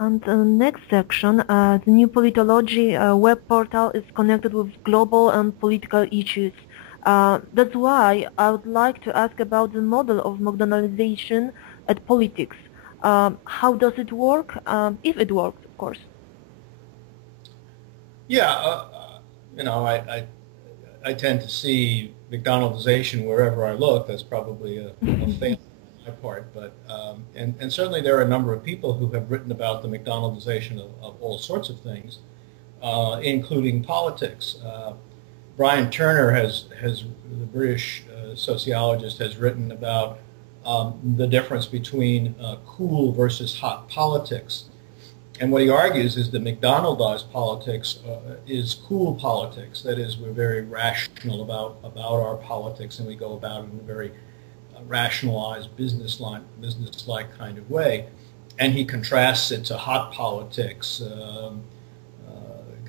And the next section, the new politology web portal is connected with global and political issues. That's why I would like to ask about the model of McDonaldization at politics. How does it work? If it works, of course. Yeah, you know, I tend to see McDonaldization wherever I look. That's probably a fail on my part, but and certainly there are a number of people who have written about the McDonaldization of all sorts of things, including politics. Brian Turner the British sociologist, has written about the difference between cool versus hot politics. And what he argues is that McDonaldized politics is cool politics. That is, we're very rational about our politics, and we go about it in a very rationalized, business-like kind of way. And he contrasts it to hot politics,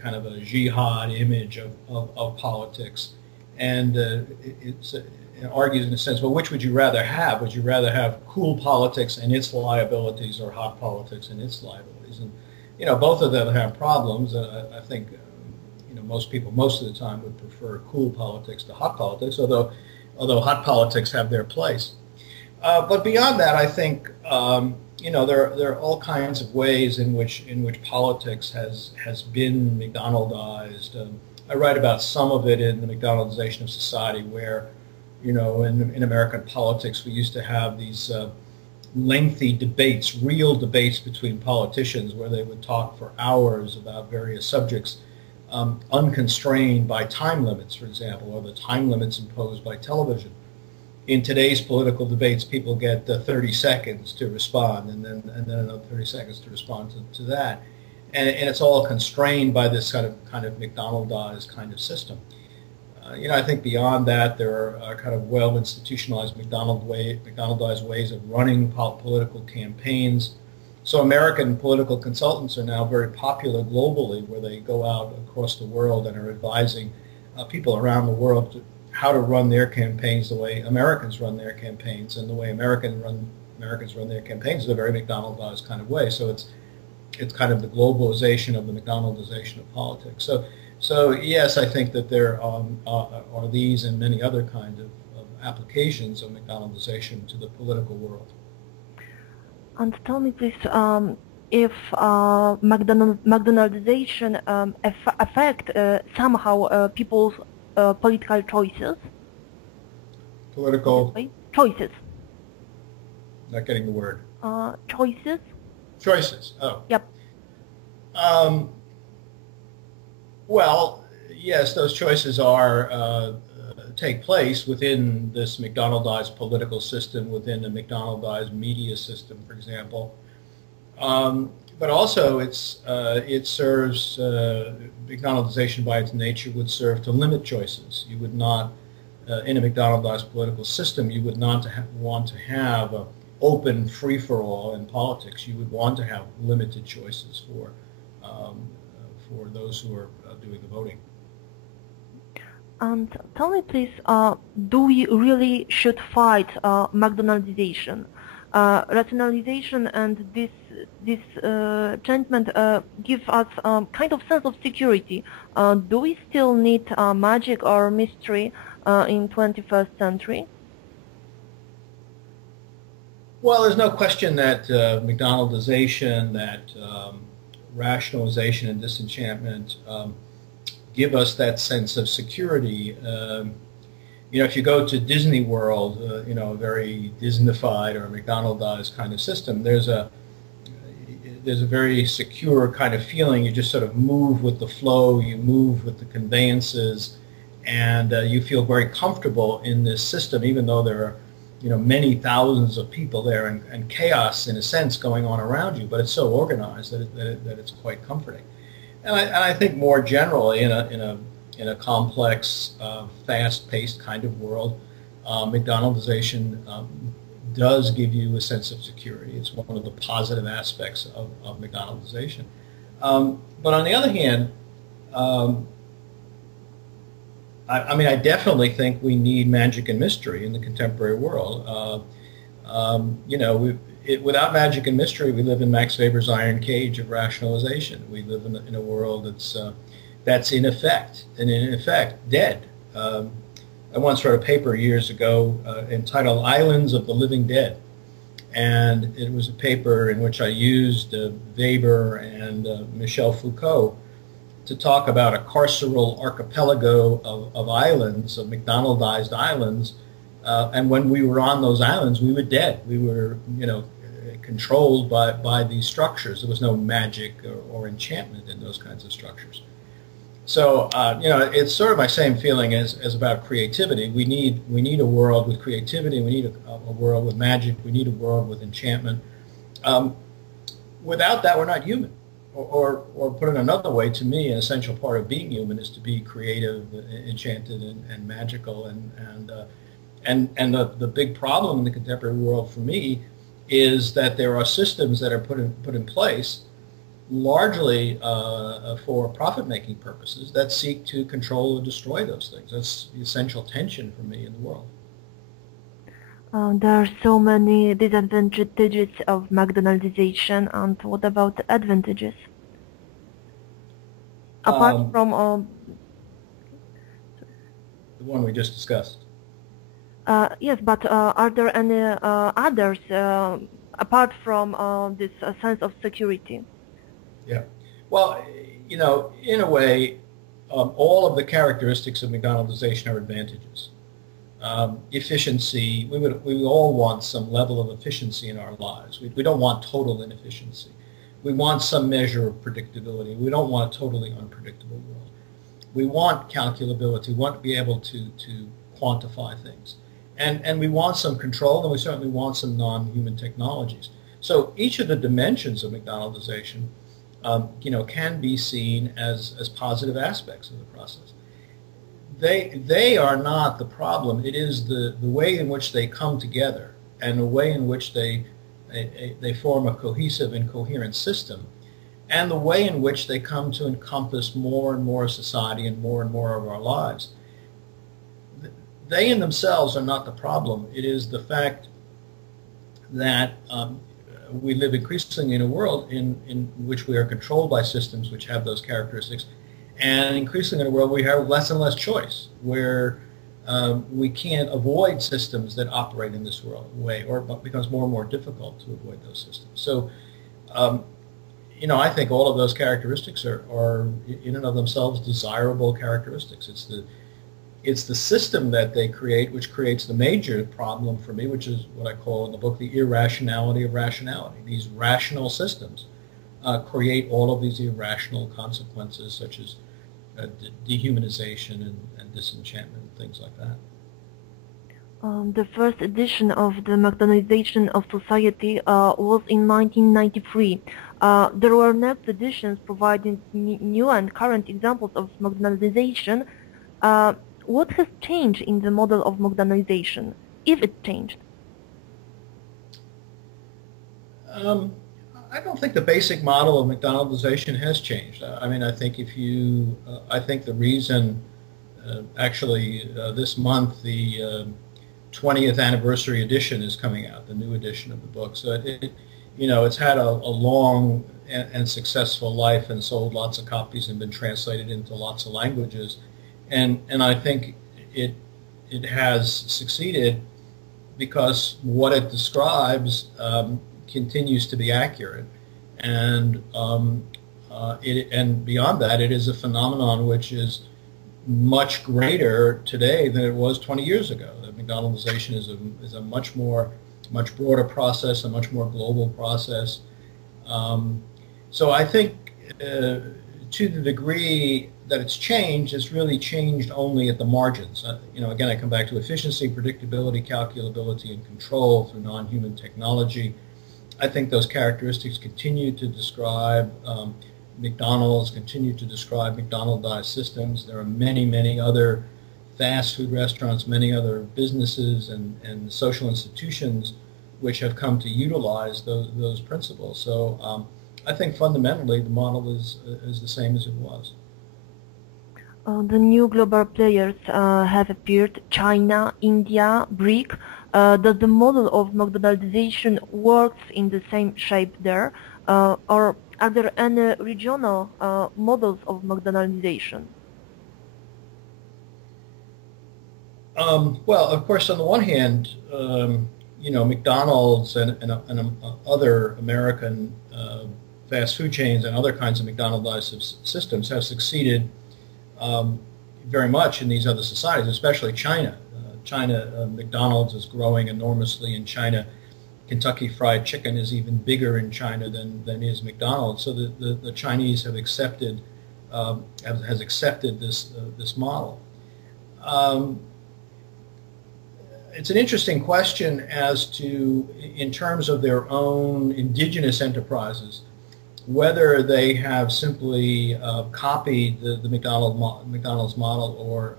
kind of a jihad image of politics. And it argues in a sense, well, which would you rather have? Would you rather have cool politics and its liabilities, or hot politics and its liabilities? And you know, both of them have problems. I think you know, most people most of the time would prefer cool politics to hot politics, although hot politics have their place. But beyond that, I think you know, there are all kinds of ways in which politics has been McDonaldized. I write about some of it in the McDonaldization of society, where, you know, in American politics, we used to have these lengthy debates, real debates between politicians, where they would talk for hours about various subjects, unconstrained by time limits, for example, or the time limits imposed by television. In today's political debates, people get 30 seconds to respond, and then another 30 seconds to respond to that, and it's all constrained by this kind of McDonaldized kind of system. You know, I think beyond that, there are kind of well institutionalized McDonaldized ways of running political campaigns. So American political consultants are now very popular globally, where they go out across the world and are advising people around the world how to run their campaigns the way Americans run their campaigns, and the way Americans run their campaigns is a very McDonaldized kind of way. So it's kind of the globalization of the McDonaldization of politics. So yes, I think that there are these and many other kinds of applications of McDonaldization to the political world. And tell me, please, if McDonaldization affect somehow people's political choices? Political choices. Not getting the word. Choices. Choices. Oh. Yep. Well, yes, those choices take place within this McDonaldized political system, within the McDonaldized media system, for example. But also, it serves McDonaldization by its nature would serve to limit choices. You would not, in a McDonaldized political system, you would not want to have an open free-for-all in politics. You would want to have limited choices for those who are doing the voting. And tell me, please, do we really should fight McDonaldization? Rationalization and this enchantment give us kind of sense of security. Do we still need magic or mystery in 21st century? Well, there's no question that McDonaldization, that rationalization and disenchantment give us that sense of security. You know, if you go to Disney World, you know, a very Disneyfied or McDonaldized kind of system, there's a very secure kind of feeling. You just sort of move with the flow, you move with the conveyances, and you feel very comfortable in this system, even though there are, you know, many thousands of people there, and chaos in a sense going on around you, but it's so organized that it's quite comforting. And I think more generally in a complex, fast-paced kind of world, McDonaldization does give you a sense of security. It's one of the positive aspects of McDonaldization. But on the other hand, I mean, I definitely think we need magic and mystery in the contemporary world. You know, without magic and mystery, we live in Max Weber's iron cage of rationalization. We live in a world that's in effect, and in effect, dead. I once wrote a paper years ago entitled Islands of the Living Dead. And it was a paper in which I used Weber and Michel Foucault to talk about a carceral archipelago of islands, of McDonaldized islands. And when we were on those islands, we were dead. We were, controlled by these structures. There was no magic or enchantment in those kinds of structures. So, it's sort of my same feeling as about creativity. We need a world with creativity. We need a world with magic. We need a world with enchantment. Without that, we're not human. Or put it another way, to me, an essential part of being human is to be creative, enchanted, and magical. And the big problem in the contemporary world for me is that there are systems that are put in place largely for profit-making purposes that seek to control or destroy those things. That's the essential tension for me in the world. There are so many disadvantages of McDonaldization, and what about the advantages? Apart from the one we just discussed. Yes, but are there any others apart from this sense of security? Yeah. Well, in a way, all of the characteristics of McDonaldization are advantages. Efficiency, we all want some level of efficiency in our lives. We don't want total inefficiency. We want some measure of predictability. We don't want a totally unpredictable world. We want calculability. We want to be able to quantify things. And we want some control, and we certainly want some non-human technologies. So each of the dimensions of McDonaldization can be seen as positive aspects of the process. They are not the problem. It is the way in which they come together and the way in which they form a cohesive and coherent system, and the way in which they come to encompass more and more society and more of our lives. They in themselves are not the problem. It is the fact that we live increasingly in a world in which we are controlled by systems which have those characteristics, and increasingly in a world we have less and less choice, where we can't avoid systems that operate in this way, or it becomes more and more difficult to avoid those systems. So, I think all of those characteristics are in and of themselves desirable characteristics. It's the system that they create which creates the major problem for me, which is what I call in the book the irrationality of rationality. These rational systems create all of these irrational consequences, such as dehumanization and disenchantment and things like that. The first edition of the McDonaldization of Society was in 1993. There were next editions providing new and current examples of McDonaldization. What has changed in the model of McDonaldization, if it changed? I don't think the basic model of McDonaldization has changed. I think I think the reason, this month the 20th anniversary edition is coming out, the new edition of the book. So it's had a long and successful life and sold lots of copies and been translated into lots of languages. And I think it has succeeded because what it describes continues to be accurate, and beyond that, it is a phenomenon which is much greater today than it was 20 years ago. The McDonaldization is a much broader process, a much more global process. So I think to the degree that it's changed, it's really changed only at the margins. Again, I come back to efficiency, predictability, calculability, and control through non-human technology. I think those characteristics continue to describe McDonald's, continue to describe McDonaldized systems. There are many, many other fast food restaurants, many other businesses and social institutions which have come to utilize those principles. So I think fundamentally the model is the same as it was. The new global players have appeared: China, India, BRIC. Does the model of McDonaldization works in the same shape there, or are there any regional models of McDonaldization? Well, of course, on the one hand, McDonald's and other American fast food chains and other kinds of McDonaldized systems have succeeded very much in these other societies, especially China. McDonald's is growing enormously in China. Kentucky Fried Chicken is even bigger in China than is McDonald's. So the Chinese have accepted has accepted this model. It's an interesting question as to, in terms of their own indigenous enterprises, whether they have simply copied the McDonald's model or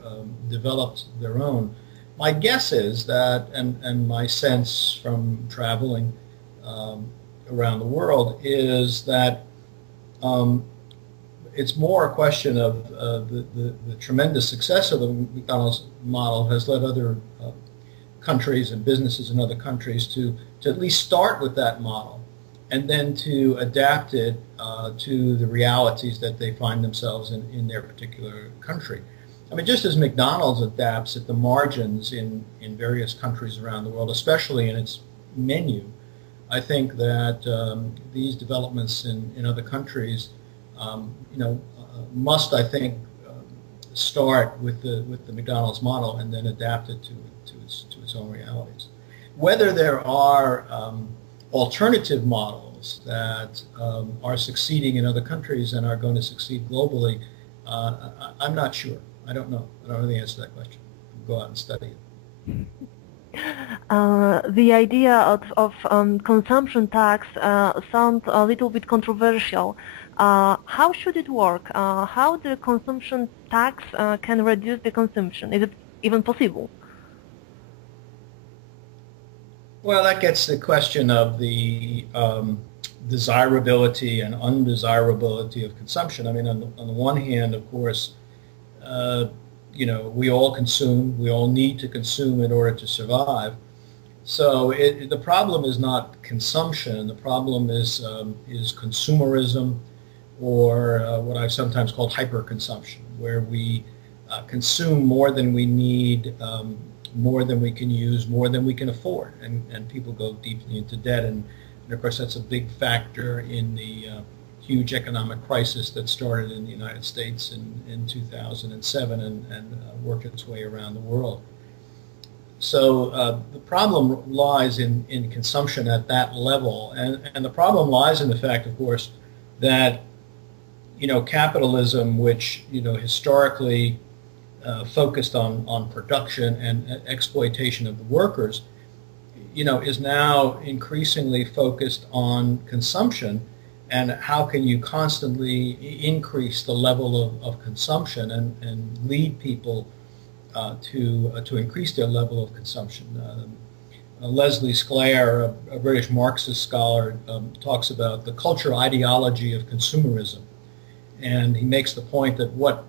developed their own. My guess is that, and my sense from traveling around the world, is that it's more a question of the tremendous success of the McDonald's model has led other countries and businesses in other countries to at least start with that model and then to adapt it to the realities that they find themselves in their particular country. I mean, just as McDonald's adapts at the margins in various countries around the world, especially in its menu, I think that these developments in other countries, must, I think, start with the McDonald's model and then adapt it to its own realities. Whether there are alternative models that are succeeding in other countries and are going to succeed globally, I'm not sure. I don't know. I don't know the answer to that question. Go out and study it. The idea of consumption tax sounds a little bit controversial. How should it work? How the consumption tax can reduce the consumption? Is it even possible? Well, that gets the question of the desirability and undesirability of consumption. I mean, on the one hand, of course, we all consume. We all need to consume in order to survive. So the problem is not consumption. The problem is consumerism, or what I've sometimes called hyperconsumption, where we consume more than we need, more than we can use, more than we can afford, and people go deeply into debt. And of course, that's a big factor in the huge economic crisis that started in the United States in 2007 and worked its way around the world. So the problem lies in consumption at that level, and the problem lies in the fact, of course, that capitalism, which historically focused on production and exploitation of the workers, is now increasingly focused on consumption, and how can you constantly increase the level of consumption and lead people to increase their level of consumption. Leslie Sclair, a British Marxist scholar, talks about the culture ideology of consumerism, and he makes the point that what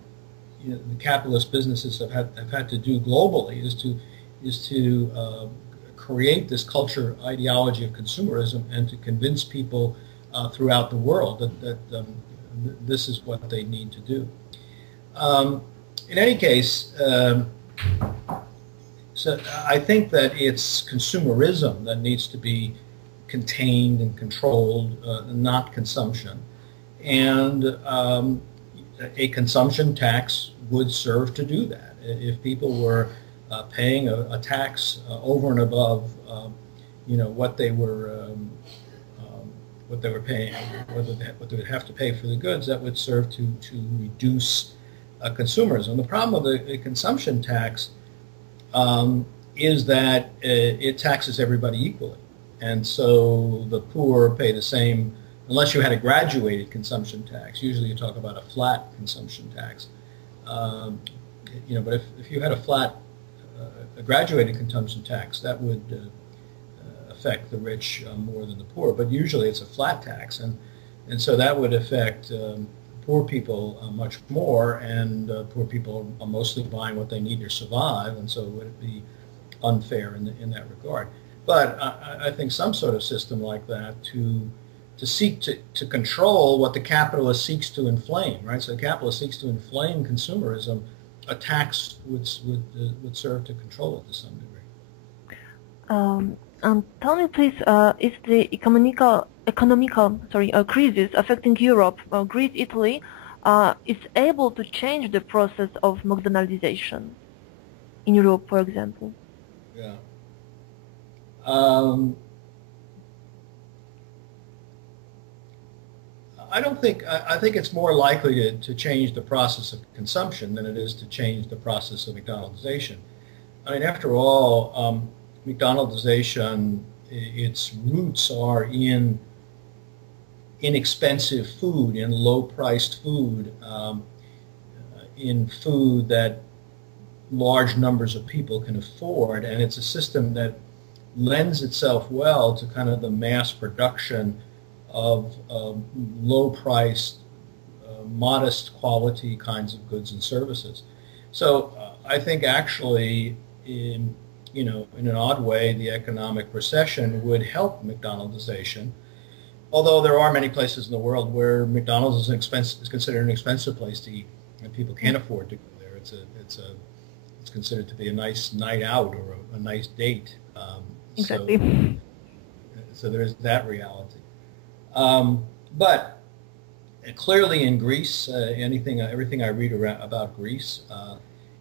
the capitalist businesses have had to do globally is to create this culture ideology of consumerism and to convince people throughout the world that this is what they need to do. In any case, so I think that it's consumerism that needs to be contained and controlled, not consumption. And a consumption tax would serve to do that. If people were paying a tax over and above, what they were paying, what they would have to pay for the goods, that would serve to reduce consumerism. The problem with a consumption tax is that it taxes everybody equally, and so the poor pay the same. Unless you had a graduated consumption tax, usually you talk about a flat consumption tax. But if you had a graduated consumption tax, that would affect the rich more than the poor. But usually it's a flat tax, and so that would affect poor people much more. And poor people are mostly buying what they need to survive, and so it would be unfair in that regard. But I think some sort of system like that to seek to control what the capitalist seeks to inflame, right? So the capitalist seeks to inflame consumerism. A tax would serve to control it to some degree. Tell me, please, is the economical crisis affecting Europe, Greece, Italy, is able to change the process of McDonaldization in Europe, for example? Yeah. I don't think. I think it's more likely to change the process of consumption than it is to change the process of McDonaldization. I mean, after all, McDonaldization, its roots are in inexpensive food, in low-priced food, in food that large numbers of people can afford, and it's a system that lends itself well to kind of the mass production of low-priced, modest quality kinds of goods and services. So I think actually, in an odd way, the economic recession would help McDonaldization. Although there are many places in the world where McDonald's is considered an expensive place to eat, and people can't afford to go there. It's considered to be a nice night out or a nice date. Exactly. So there is that reality. But clearly in Greece, everything I read about Greece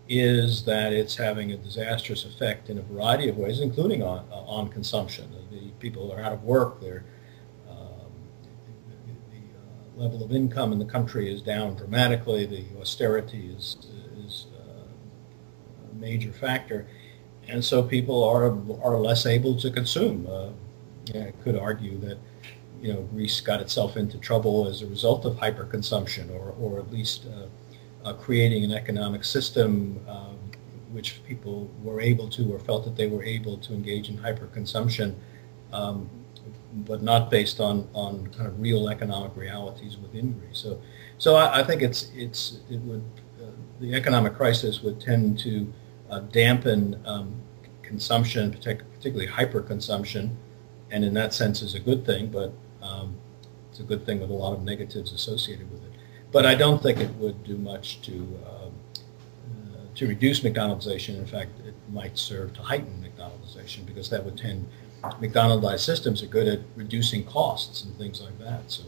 is that it's having a disastrous effect in a variety of ways, including on consumption. The people are out of work. The level of income in the country is down dramatically. The austerity is a major factor, and so people are less able to consume. I could argue that Greece got itself into trouble as a result of hyperconsumption, or at least creating an economic system which people were able to, or felt that they were able to engage in hyperconsumption, but not based on kind of real economic realities within Greece. So I think the economic crisis would tend to dampen consumption, particularly hyperconsumption, and in that sense is a good thing, but it's a good thing with a lot of negatives associated with it. But I don't think it would do much to reduce McDonaldization. In fact, it might serve to heighten McDonaldization, because that would tend, McDonaldized systems are good at reducing costs and things like that. So